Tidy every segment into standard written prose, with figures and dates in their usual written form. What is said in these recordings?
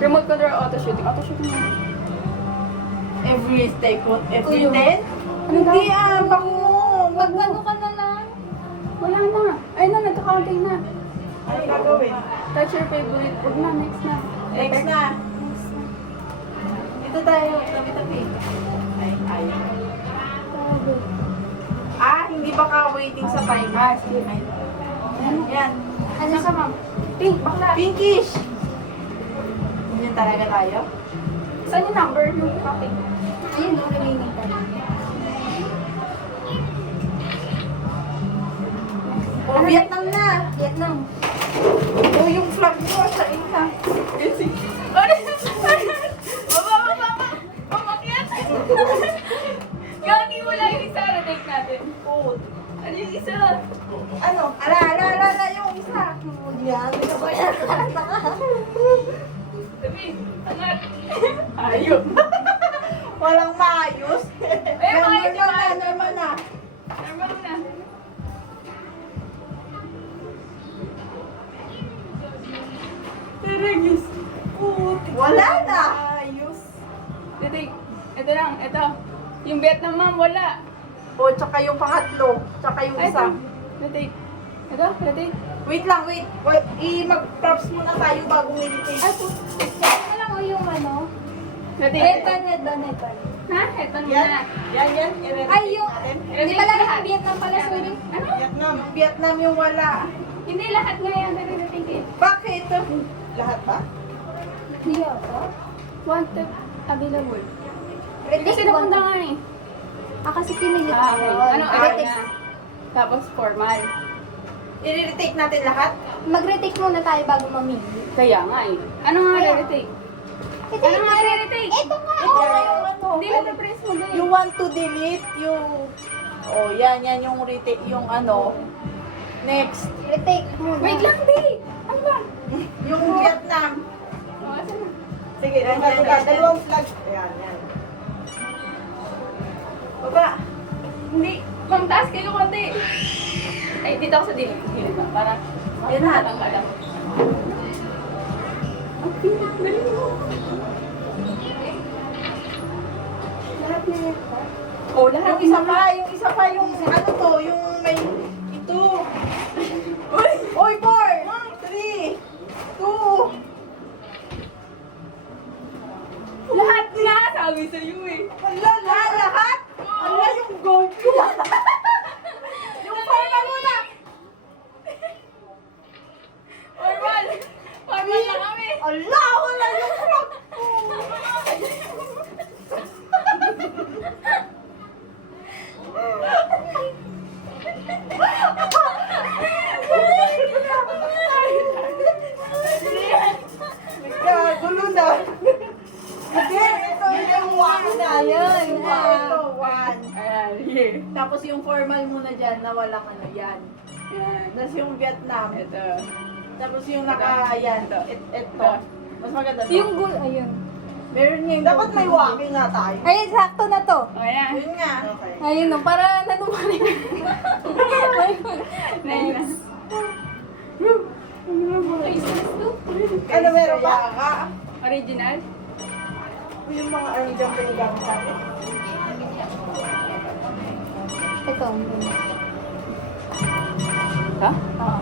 Remote control auto shooting. Auto shooting na. Every take on, every Uy, 10? Ano daw? Hindi bako mo. Mag-ano ka na lang. Wala na. Ay na, nagka-counting na. Ano gagawin? Touch your favorite. Huwag na, next na. Next na. Dito tayo, tabi-tabi. Ay, ayaw. Hindi ba ka waiting sa timer? Ah, sige. Yan. Ano sa ma'am? Pink, bakla. Pinkish! Yan talaga tayo? Saan yung number? Yung counting. Ayun, yung remaining tayo. Oh, Vietnam na! Vietnam. Oh, yung flag mo sa inka. Mamakyan! Gagi, wala yung isa. Retake natin. Food. Ano yung isa? Ano? Ala, yung isa. Yan, ito ba yan? Sabi, angat. Ayun. Walang maayos. maayos Normal na, naman. normal na. Normal na. Teragis. Wala na. Ayos. Retake. Ito lang, ito. Yung Vietnam ma'am, wala. O, tsaka yung pangatlo. Tsaka yung Ay, isa. ito. Retake. Ito, retake. Wait lang, wait. Mag-props muna tayo bago meditate. Ay, ano lang o yung ano? Retake. Headband. Ha? Ito Yan. muna. Yan. I-repeat Ay, yung... natin. Hindi pala yung Vietnam pala, sorry. Ano? Vietnam. Vietnam yung wala. Hindi lahat nga yan nare-retake eh. Bakit? Lahat ba? Hindi ako. One tap available. Retake Kasi napunta nga eh. Kasi pinilit Ah, okay. Ano? Retake. na. Tapos formal. I-retake natin lahat? Mag-retake muna tayo bago mamili. Kaya nga eh. Ano nga Kaya. re-retake? Ito Ano nga re-retake? Ito nga! Ito na yung ano. Hindi na na-press mo din. You want to delete yung... Oh, yan yung retake, yung ano. Next. Retake muna. Wait lang, di! Ano ba? Yung Vietnam. Oh, asan na? Sige, dalawang flag. Yan. Baba. Hindi. Ma'am, taas kayo konti. Ay, dito ako sa dilim. Dilim ba? Para... Yan na. Ang kalam. Ang pinang, galing mo. Lahat na yan. Oh, lahat Yung isa pa, yung ano to, yung may... Ito. Oy, 4, 3, 2. Lahat nga! Sabi sa'yo eh. Wala, lahat? Wala yung gold ko. Yung formal muna. Formal! Formal na kami! Allah, wala yung flag ko. Gulo na. Hindi, ito yung one na. Ayun, Ito, one. Ayan, here. Tapos yung formal muna dyan na walang ano, yan. Ayan. Tapos yung Vietnam. Ito. Tapos yung yan. Ito. Mas maganda to. Yung gold, ayun. Meron nga yung dapat may waki nga tayo. Ayun, sakto na to. Ayan. Yun nga. Okay. Ayun no, para nanumali. Nice. Ay, stress to. Ano meron pa? Original? Yung mga ano dyan pinagamit natin. Ito. Ha? Oo.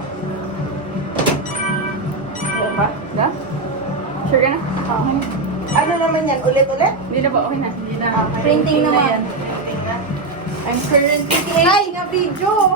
Meron pa? Da? Sure ka na? Okay. Ano naman yan? Ulit-ulit? Hindi na ba? Okay na. Hindi na. Printing naman. Printing na. I'm currently creating a video.